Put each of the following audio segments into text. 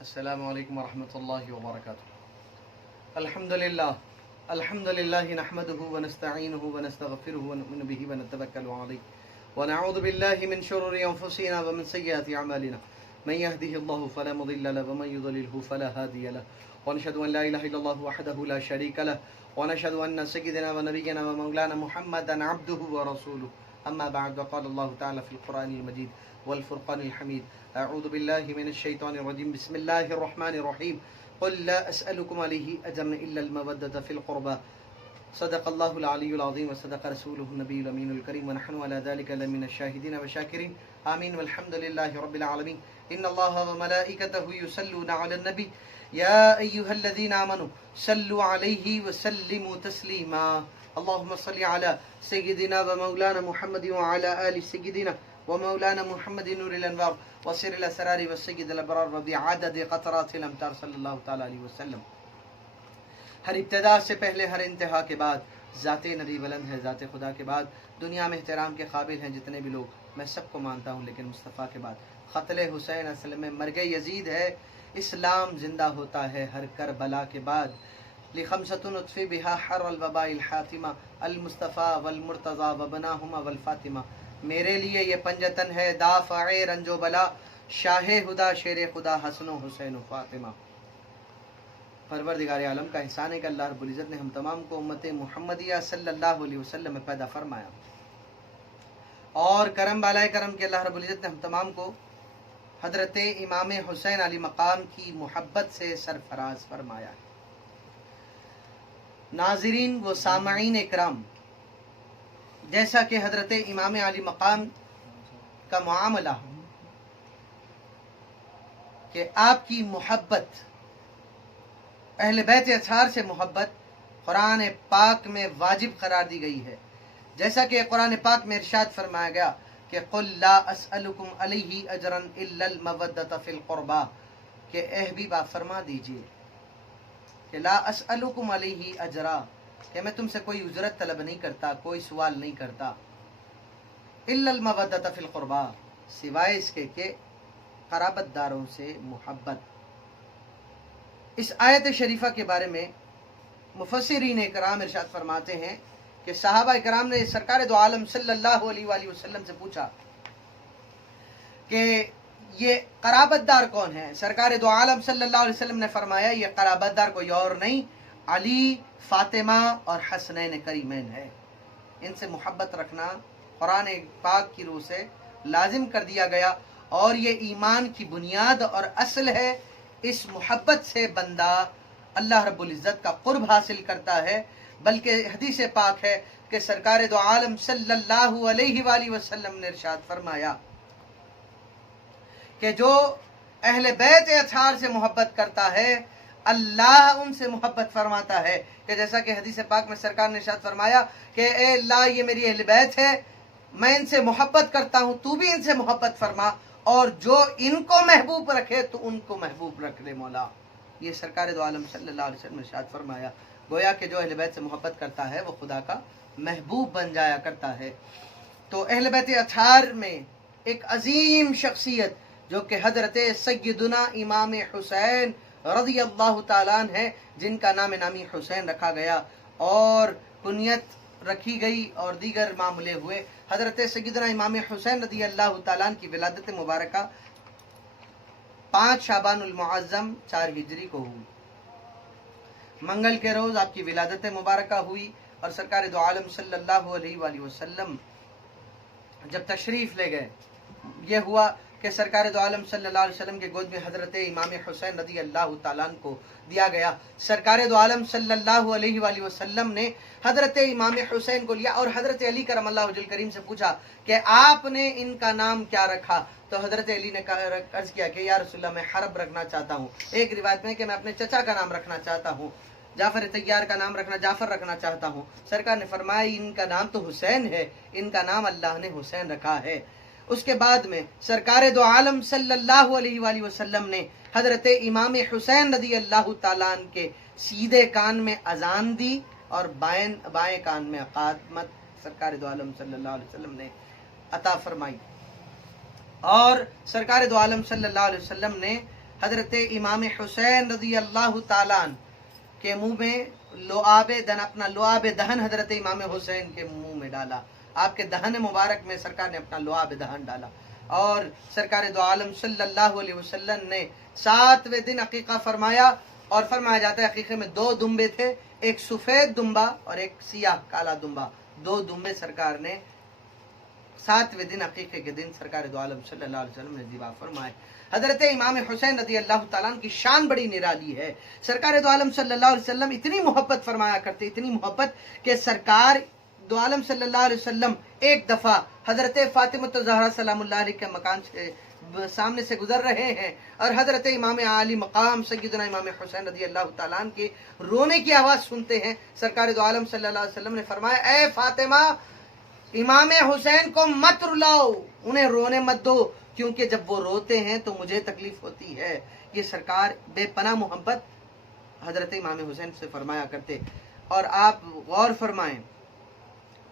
السلام عليكم ورحمة الله وبركاته. الحمد لله نحمده ونستعينه ونستغفره ونؤمن به ونتوكل عليه ونعوذ بالله من شرور أنفسنا ومن سيئات أعمالنا من يهده الله فلا مضل له ومن يضلله فلا هادي له ونشهد أن لا إله إلا الله وحده لا شريك له ونشهد أن سيدنا ونبينا ومولانا محمدا عبده ورسوله. أما بعد، وقال الله تعالى في القرآن المجيد والفرقان الحميد: أعوذ بالله من الشيطان الرجيم، بسم الله الرحمن الرحيم، قل لا أسألكم عليه أجرا إلا المودة في القربى. صدق الله العلي العظيم وصدق رسوله النبي الأمين الكريم ونحن على ذلك لمن الشاهدين والشاكرين. آمين والحمد لله رب العالمين. إن الله وملائكته يصلون على النبي يا أيها الذين آمنوا صلوا عليه وسلموا تسليما. اللهم صل على سيدنا ومولانا محمد وعلى آل سيدنا ومولانا محمد نور الانوار وسر الاسرار والسيد الابرار وبعدد قطرات الامطار صلی اللہ تعالی علیہ وسلم. ہر ابتدا سے پہلے ہر انتہا کے بعد ذات نبی بلند ہے. ذات خدا کے بعد دنیا میں احترام کے قابل ہیں جتنے بھی لوگ، میں سب کو مانتا ہوں، لیکن مصطفیٰ کے بعد قتل حسین اصل میں مرگ یزید ہے. اسلام زندہ ہوتا ہے ہر کربلا کے بعد. لخمسۃ اطفی بہا حر الوباء الحاتمہ المصطفیٰ والمرتضیٰ وبناہما والفاطمہ. میرے لیے یہ پنجتن ہے دافع رنج و بلا، شاہ خدا شیر خدا حسن و حسین و فاطمہ. پروردگار عالم کا احسان ہے کہ اللہ رب العزت نے ہم تمام کو امت محمدیہ صلی اللہ علیہ وسلم میں پیدا فرمایا، اور کرم بالائے کرم کے اللہ رب العزت نے ہم تمام کو حضرت امام حسین علی مقام کی محبت سے سرفراز فرمایا. ناظرین و سامعین اکرام، جیسا کہ حضرت امام علی مقام کا معاملہ کہ آپ کی محبت، اہل بیت اطہار سے محبت قرآن پاک میں واجب قرار دی گئی ہے. جیسا کہ قرآن پاک میں ارشاد فرمایا گیا کہ قل لا اسألکم علیہ اجرا الا المودۃ فی القربى، کہ اے حبیب آپ فرما دیجئے کہ لا اسألکم علیہ اجرا، کہ میں تم سے کوئی اجرت طلب نہیں کرتا، کوئی سوال نہیں کرتا. الا المودۃ فی القربى، سوائے اس کے کہ قرابت داروں سے محبت. اس آیت شریفہ کے بارے میں مفسرین اکرام ارشاد فرماتے ہیں کہ صحابہ اکرام نے سرکار دو عالم صلی اللہ علیہ وآلہ وسلم سے پوچھا کہ یہ قرابت دار کون ہے. سرکار دو عالم صلی اللہ علیہ وسلم نے فرمایا یہ قرابت دار کوئی اور نہیں، علی، فاطمہ اور حسنین کریمین ہے. ان سے محبت رکھنا قرآن پاک کی روح سے لازم کر دیا گیا، اور یہ ایمان کی بنیاد اور اصل ہے. اس محبت سے بندہ اللہ رب العزت کا قرب حاصل کرتا ہے. بلکہ حدیث پاک ہے کہ سرکار دو عالم صلی اللہ علیہ وآلہ وسلم نے ارشاد فرمایا کہ جو اہل بیت اطہار سے محبت کرتا ہے اللہ ان سے محبت فرماتا ہے. کہ جیسا کہ حدیث پاک میں سرکار نے ارشاد فرمایا کہ اے اللہ یہ میری اہل بیت ہے، میں ان سے محبت کرتا ہوں، تو بھی ان سے محبت فرما، اور جو ان کو محبوب رکھے تو ان کو محبوب رکھ دے مولا. یہ سرکار دو عالم صلی اللہ علیہ وسلم نے ارشاد فرمایا. گویا کہ جو اہل بیت سے محبت کرتا ہے وہ خدا کا محبوب بن جایا کرتا ہے. تو اہل بیت اطہار میں ایک عظیم شخصیت جو کہ حضرت سیدنا امام حسین رضی اللہ تعالیٰ عنہ ہے، جن کا نام نامی حسین رکھا گیا اور کنیت رکھی گئی اور دیگر معاملے ہوئے. حضرت سیدنا امام حسین رضی اللہ تعالیٰ عنہ کی ولادت مبارکہ 5 شعبان المعظم 4 ہجری کو ہوئی. منگل کے روز آپ کی ولادت مبارکہ ہوئی، اور سرکار دو عالم صلی اللہ علیہ وآلہ وسلم جب تشریف لے گئے، یہ ہوا کہ سرکار دو عالم صلی اللہ علیہ وسلم کے گود میں حضرت امام حسین رضی اللہ تعالیٰ عنہ کو دیا گیا. سرکار دو عالم صلی اللہ علیہ وآلہ وسلم نے حضرت امام حسین کو لیا اور حضرت علی کرم اللہ وجہ کریم سے پوچھا کہ آپ نے ان کا نام کیا رکھا. تو حضرت علی نے عرض کیا کہ یا رسول اللہ میں حرب رکھنا چاہتا ہوں. ایک روایت میں کہ میں اپنے چچا کا نام رکھنا چاہتا ہوں، جعفر طیار کا نام رکھنا، جعفر رکھنا چاہتا ہوں. سرکار نے فرمایا ان کا نام تو حسین ہے، ان کا نام اللہ نے حسین رکھا ہے. اس کے بعد میں سرکار دو عالم صلی اللہ علیہ وآلہ وسلم نے حضرت امام حسین رضی اللہ تعالیٰ عنہ کے سیدھے کان میں اذان دی اور بائیں کان میں اقامت سرکار دو عالم صلی اللہ علیہ وسلم نے عطا فرمائی. اور سرکار دو عالم صلی اللہ علیہ وسلم نے हजरत इमाम हुसैन रज़ी अल्लाह ताला के मुंह में अपना लुआब दहन हजरत इमाम हुसैन के मुंह में डाला। आपके दहन मुबारक में सरकार ने अपना लुआब दहन डाला और सरकार दो आलम सल्लल्लाहु अलैहि वसल्लम ने 7वें दिन अकीका फरमाया। और फरमाया जाता है अकीके में 2 दुम्बे थे, एक सफ़ेद दुम्बा और एक सियाह काला दुम्बा। 2 दुम्बे सरकार ने 7वें दिन अकीके के दिन सरकार दो आलम सल्लल्लाहु अलैहि वसल्लम ने ज़िबा फरमाए। हजरत इमाम हुसैन रज़ी अल्लाह ताला की शान बड़ी निराली है। सरकार दो आलम सल्लल्लाहु अलैहि वसल्लम इतनी मोहब्बत फरमाया करते, इतनी मोहब्बत कि सरकार दो आलम सल्लल्लाहु अलैहि वसल्लम एक दफ़ा हजरत फातिमा ज़हरा सलामुल्लाह अलैहा के मकान से सामने से गुजर रहे हैं और हजरत इमाम आली मकाम सय्यदना इमाम हुसैन रज़ी अल्लाह ताला के रोने की आवाज़ सुनते हैं। सरकार दो आलम सल्लल्लाहु अलैहि वसल्लम ने फरमाया, ए फातिमा, इमाम हुसैन को मत रुलाओ, उन्हें रोने मत दो, क्योंकि जब वो रोते हैं तो मुझे तकलीफ होती है। ये सरकार बेपनाह मोहब्बत हजरत इमाम हुसैन से फरमाया करते। और आप गौर फरमाएं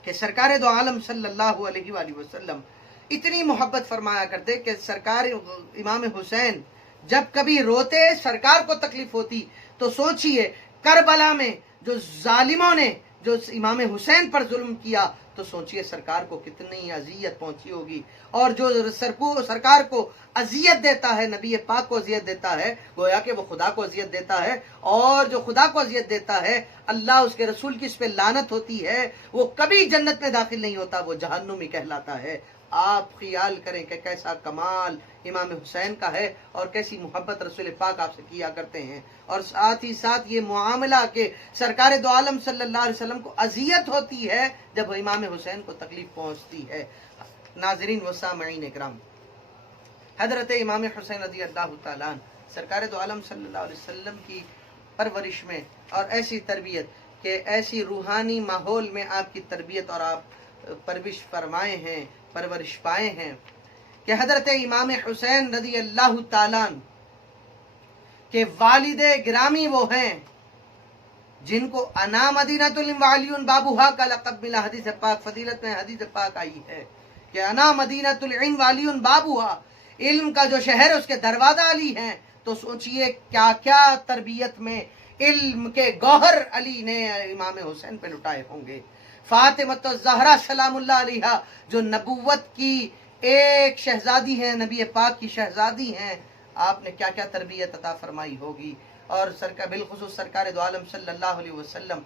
कि सरकार दो आलम सल्लल्लाहु अलैहि वसल्लम इतनी मोहब्बत फरमाया करते कि सरकार इमाम हुसैन जब कभी रोते, सरकार को तकलीफ होती, तो सोचिए करबला में जो जालिमों ने जो इमाम हुसैन पर जुल्म किया, तो सोचिए सरकार को कितनी अजियत पहुंची होगी। और जो सरकार को अजियत देता है, नबी पाक को अजियत देता है, गोया कि वो खुदा को अजियत देता है। और जो खुदा को अजियत देता है, अल्लाह उसके रसूल की इस पे लानत होती है, वो कभी जन्नत में दाखिल नहीं होता, वो जहन्नुमी कहलाता है। आप ख्याल करें कि कैसा कमाल इमाम हुसैन का है और कैसी मोहब्बत रसूल पाक आपसे किया करते हैं। और साथ ही साथ ये मुआमला के सरकार दो आलम सल्लल्लाहु अलैहि वसल्लम को अजियत होती है जब इमाम हुसैन को तकलीफ पहुंचती है। नाज़रीन व सामईन इकराम, हजरत इमाम हुसैन रज़ी अल्लाह ताला सरकार दो आलम सल्लल्लाहु अलैहि वसल्लम की परवरिश में और ऐसी तरबियत के ऐसी रूहानी माहौल में आपकी तरबियत और आप परवरिश फरमाए हैं, परवरिश पाए हैं कि हजरत इमाम हुसैन रज़ी अल्लाह ताला के वालिदे गिरामी वो हैं जिनको अना मदीनतुल वालियुन बाबूहा का लक़ब मिला। हदीस पाक फजीलत में हदीस पाक आई है कि अना मदीनतुल इल्म वालियुन बाबूहा, इल्म का जो शहर है उसके दरवाजा अली हैं। तो सोचिए क्या क्या तरबियत में इल्म के गौहर अली ने इमाम हुसैन पे लुटाए होंगे। फातिमा ज़हरा सलामुल्लाह अलैहा जो नबुव्वत की एक शहजादी हैं, नबी पाक की शहजादी हैं, आपने क्या क्या तरबियत अता फरमाई होगी। और सरकार बिलखुसूस सरकार दो आलम सल्लल्लाहु अलैहि वसल्लम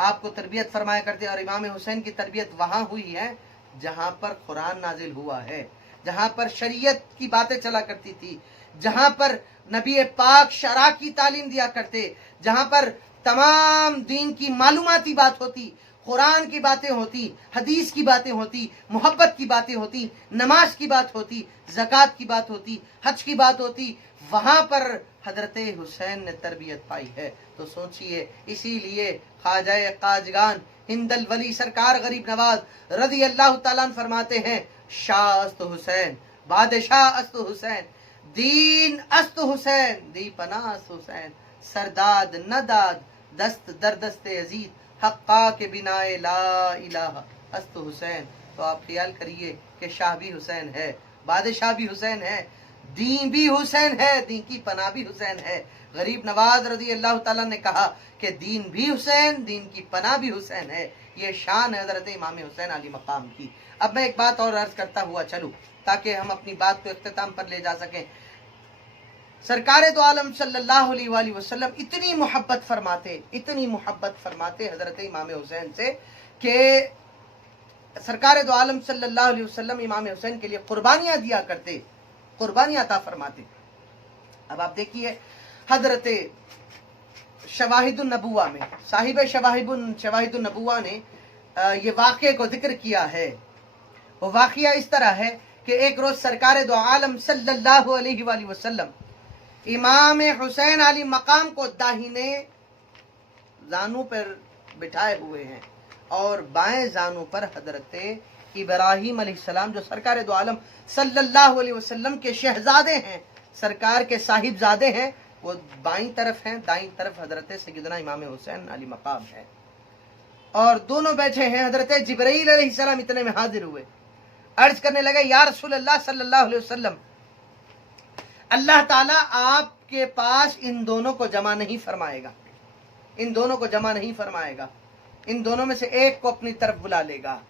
आपको तरबियत फरमाया करते। और इमाम हुसैन की तरबियत वहाँ हुई है जहाँ पर कुरान नाजिल हुआ है, जहाँ पर शरीयत की बातें चला करती थी, जहाँ पर नबी पाक शरा की तालीम दिया करते, जहाँ पर तमाम दीन की मालूमाती बात होती, कुरान की बातें होती, हदीस की बातें होती, मोहब्बत की बातें होती, नमाज की बात होती, ज़कात की बात होती, हज की बात होती, वहाँ पर हजरत हुसैन ने तरबियत पाई है। तो सोचिए, इसीलिए ख्वाजा काजगान हिंदल वली सरकार गरीब नवाज रज़ी अल्लाह ताला फरमाते हैं, शाह अस्त हुसैन, बादशाह अस्त हुसैन, दीन अस्त हुसैन, दी पनाह अस्त हुसैन, सरदाद नदाद दस्त दर दस्ते अजीज, हक्का के बिनाए ला इलाहा अस्त हुसैन। तो आप ख्याल करिए कि शाह भी हुसैन है, बादशाह भी हुसैन है, दीन भी हुसैन है, दीन की पनाह भी हुसैन है। गरीब नवाज रज़ी अल्लाह ताला ने कहा कि दीन भी हुसैन, दीन की पनाह भी हुसैन है। ये शान है हज़रत इमाम हुसैन अली मकाम की। अब मैं एक बात और अर्ज करता हुआ चलूँ ताकि हम अपनी बात को इख्तिताम पर ले जा सकें। सरकार दो आलम सल्लल्लाहु अलैहि वसल्लम इतनी मोहब्बत फरमाते हजरत इमाम हुसैन से कि सरकार दो आलम सल्लल्लाहु अलैहि वसल्लम इमाम हुसैन के लिए कुर्बानियाँ दिया करते, कुर्बानियाँ अता फरमाते। अब आप देखिए हजरत शवाहिदुन नबुवा में साहिब शवाहिदुन नबुवा ने ये वाक़े को जिक्र किया है। वो वाक़या इस तरह है कि एक रोज़ सरकार दो आलम सल्लल्लाहु अलैहि वसल्लम इमाम हुसैन अली मकाम को दाहिने जानू पर बिठाए हुए हैं और बाएं जानू पर हजरत इब्राहीम अलैहिस्सलाम जो सरकार दो आलम सल्लल्लाहु अलैहि वसल्लम के शहजादे हैं, सरकार के साहिबजादे हैं, वो बाईं तरफ हैं, दाईं तरफ हजरत सय्यदना इमाम हुसैन अली मकाम है। और दोनों बैठे हैं। हजरत जिब्राईल अलैहिस्सलाम इतने में हाजिर हुए, अर्ज करने लगे, या रसूल अल्लाह सल्लल्लाहु अलैहि वसल्लम, अल्लाह ताला आपके पास इन दोनों को जमा नहीं फरमाएगा, इन दोनों को जमा नहीं फरमाएगा, इन दोनों में से एक को अपनी तरफ बुला लेगा।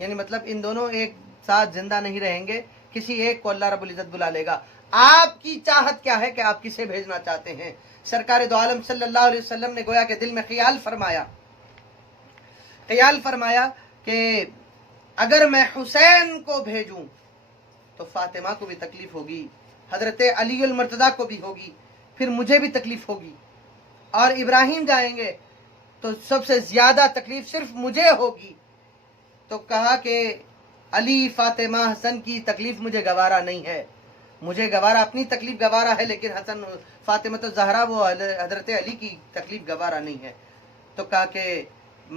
यानी मतलब इन दोनों एक साथ जिंदा नहीं रहेंगे, किसी एक को अल्लाह रब्बुल इज्जत बुला लेगा। आपकी चाहत क्या है कि आप किसे भेजना चाहते हैं? सरकार दो आलम सल्लल्लाहु अलैहि वसल्लम ने गोया के दिल में ख्याल फरमाया कि अगर मैं हुसैन को भेजूं तो फातिमा को भी तकलीफ होगी, हजरत अली अल मर्तदा को भी होगी, फिर मुझे भी तकलीफ होगी, और इब्राहिम जाएंगे तो सबसे ज्यादा तकलीफ सिर्फ मुझे होगी। तो कहा कि अली फातिमा हसन की तकलीफ मुझे गवारा नहीं है, मुझे गवारा अपनी तकलीफ गवारा है, लेकिन हसन फातिमा तो जहरा वो हजरत अली की तकलीफ गवारा नहीं है। तो कहा कि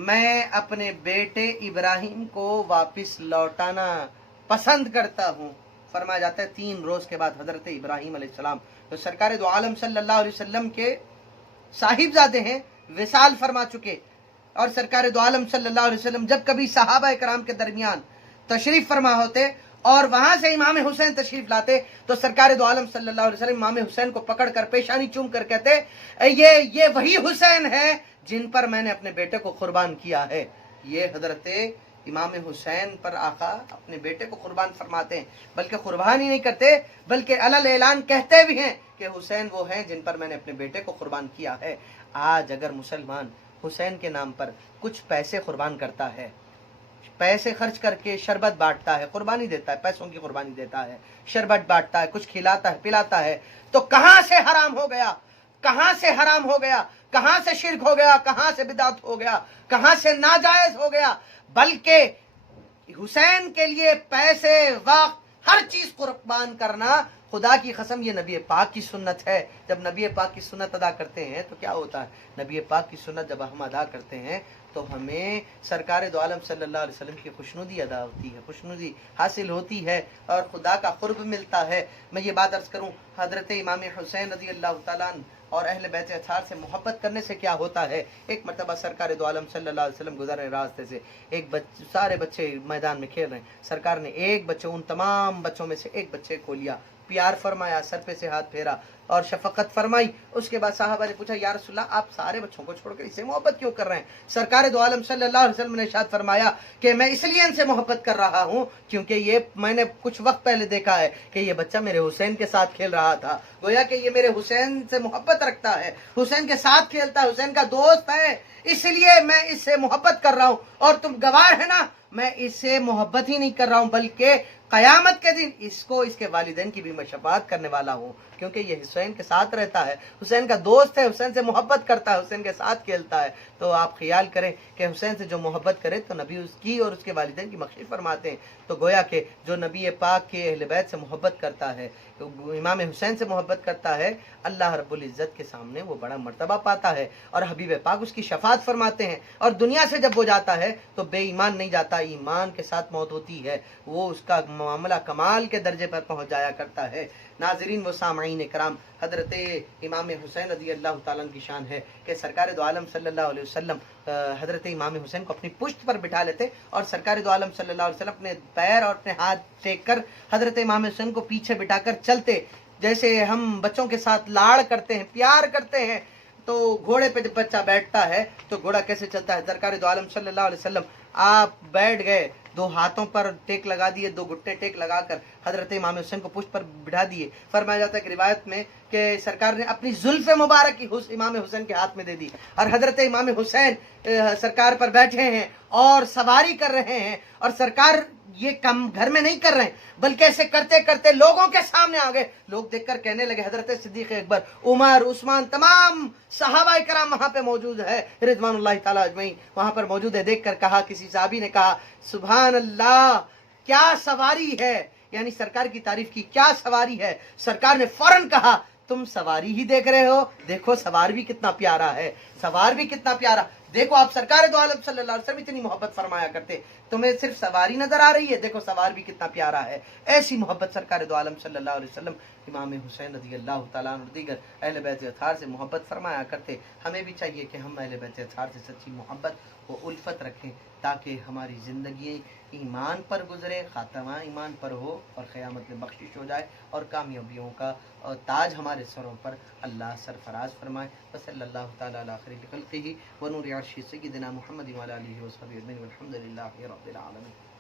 मैं अपने बेटे इब्राहिम को वापस लौटाना पसंद करता हूँ। फरमाया जाता है 3 रोज के बाद हजरत इब्राहिम अलैहिस्सलाम तो सरकार दो आलम सल्लल्लाहु अलैहि वसल्लम के साहिबजादे हैं, विसाल फरमा चुके, और सरकार दो आलम सल्लल्लाहु अलैहि वसल्लम जब कभी सहाबा कराम के दरमियान तशरीफ फरमा होते और वहां से इमाम हुसैन तशरीफ लाते तो सरकार दो आलम सल्लल्लाहु अलैहि वसल्लम इमाम हुसैन को पकड़कर पेशानी चूम कर कहते ये वही हुसैन है जिन पर मैंने अपने बेटे को कुर्बान किया है। ये हजरत इमाम हुसैन पर आका अपने बेटे को कुर्बान फरमाते हैं, बल्कि कुर्बान ही नहीं करते बल्कि अलल ऐलान कहते भी हैं कि हुसैन वो हैं जिन पर मैंने अपने बेटे को कुर्बान किया है। आज अगर मुसलमान हुसैन के नाम पर कुछ पैसे कुर्बान करता है, पैसे खर्च करके शरबत बांटता है, कुर्बानी देता है, पैसों की कुर्बानी देता है, शरबत बांटता है, कुछ खिलाता है, पिलाता है, तो कहां से हराम हो गया, कहां से हराम हो गया, कहां से शिर्क हो गया, कहां से बिदात हो गया, कहां से नाजायज हो गया। बल्कि हुसैन के लिए पैसे, वक्त, हर चीज कुर्बान करना, खुदा की कसम ये नबी पाक की सुन्नत है। जब नबी पाक की सुन्नत अदा करते हैं तो क्या होता है? नबी पाक की सुन्नत जब हम अदा करते हैं तो हमें सरकार दो आलम सल्लल्लाहु अलैहि वसल्लम की खुशनुदी अदा होती है, खुशनुदी हासिल होती है और खुदा का कुर्ब मिलता है। मैं ये बात अर्ज करूं, हजरत इमाम हुसैन रज़ी अल्लाह तआला अन्हु और अहले बैत अतार से मोहब्बत करने से क्या होता है। एक मरतबा सरकार दो आलम सल्लल्लाहु अलैहि वसल्लम गुजर रहे रास्ते से, सारे बच्चे मैदान में खेल रहे हैं, सरकार ने एक बच्चे, उन तमाम बच्चों में से एक बच्चे को लिया, प्यार फरमाया, सर पे से हाथ फेरा और शफकत फरमाई। उसके बाद साहबा ने पूछा, या रसूलल्लाह आप सारे बच्चों को छोड़कर इससे मोहब्बत क्यों कर रहे हैं? सरकार दो आलम सल्लल्लाहु अलैहि वसल्लम ने इरशाद फरमाया कि मैं इसलिए इनसे मोहब्बत कर रहा हूँ क्योंकि ये मैंने कुछ वक्त पहले देखा है कि ये बच्चा मेरे हुसैन के साथ खेल रहा था, गोया कि ये मेरे हुसैन से मोहब्बत रखता है, हुसैन के साथ खेलता है, हुसैन का दोस्त है, इसलिए मैं इससे मोहब्बत कर रहा हूँ। और तुम गवाह है ना, मैं इससे मोहब्बत ही नहीं कर रहा हूँ बल्कि कयामत के दिन इसको, इसके वालिदैन की भी मैं शफाअत करने वाला हूँ, क्योंकि ये हुसैन के साथ रहता है, हुसैन का दोस्त है, हुसैन से मोहब्बत करता है, हुसैन के साथ खेलता है। तो आप ख्याल करें कि हुसैन से जो मोहब्बत करे तो नबी उसकी और उसके वालिदैन की मग़फ़िरत फरमाते हैं। तो गोया कि जो नबी पाक के अहले बैत से मोहब्बत करता है, तो इमाम हुसैन से मोहब्बत करता है, अल्लाह रब्बुल इज़्ज़त के सामने वो बड़ा मर्तबा पाता है और हबीब पाक उसकी शफाअत फरमाते हैं। और दुनिया से जब वो जाता है तो बेईमान नहीं जाता, ईमान के साथ मौत होती है, वो उसका मामला कमाल के दर्जे पर पहुंच जाया करता है। नाज़रीन व सामईन कराम, हजरत इमाम हुसैन रज़ी अल्लाह तआला की शान है कि सरकार दो आलम सल्लल्लाहु अलैहि वसल्लम हजरत इमाम हुसैन को अपनी पुश्त पर बिठा लेते और सरकार दो आलम सल्लल्लाहु अलैहि वसल्लम अपने पैर और अपने हाथ टेक कर हजरत इमाम हुसैन को पीछे बिठाकर चलते, जैसे हम बच्चों के साथ लाड़ करते हैं, प्यार करते हैं। तो घोड़े पे जब बच्चा बैठता है तो घोड़ा कैसे चलता है? सरकार दो आलम सल्लल्लाहु अलैहि वसल्लम आप बैठ गए, 2 हाथों पर टेक लगा दिए, 2 घुटने टेक लगाकर हजरत इमाम हुसैन को पुश्त पर बिठा दिए। फरमाया जाता है कि रिवायत में कि सरकार ने अपनी जुल्फ़े मुबारक की इमाम हुसैन के हाथ में दे दी और हजरत इमाम हुसैन सरकार पर बैठे हैं और सवारी कर रहे हैं। और सरकार ये काम घर में नहीं कर रहे हैं बल्कि ऐसे करते करते लोगों के सामने आ गए। लोग देखकर कहने लगे, हजरत सिद्दीक अकबर, उमर, उस्मान, तमाम सहाबा कराम वहां पे मौजूद है, रिज़वानुल्लाह ताला अजमईन वहां पर मौजूद है। देखकर कहा, किसी साहबी ने कहा, सुभान अल्लाह, क्या सवारी है, यानी सरकार की तारीफ की, क्या सवारी है। सरकार ने फौरन कहा, तुम सवारी ही देख रहे हो, देखो सवार भी कितना प्यारा है, सवार भी कितना प्यारा। देखो आप सरकार दो आलम सल्लल्लाहु अलैहि वसल्लम इतनी मोहब्बत फरमाया करते, तुम्हें सिर्फ सवारी नजर आ रही है, देखो सवार भी कितना प्यारा है। ऐसी मोहब्बत सरकार दो आलम सल्लल्लाहु अलैहि वसल्लम امام حسین رضی اللہ تعالیٰ عنہ اور دیگر اہل بیت اطہار سے محبت فرمایا کرتے. ہمیں بھی چاہیے کہ ہم اہل بیت اطہار سے سچی محبت و الفت رکھیں تاکہ ہماری زندگی ایمان پر گزرے، خاتمہ ایمان پر ہو اور قیامت میں بخشش ہو جائے اور کامیابیوں کا تاج ہمارے سروں پر اللہ سرفراز فرمائے. وصلی اللہ تعالیٰ علی خیر خلقہ ونور عرشہ سیدنا محمد وعلی آلہ وصحبہ اجمعین والحمد للہ رب العالمین.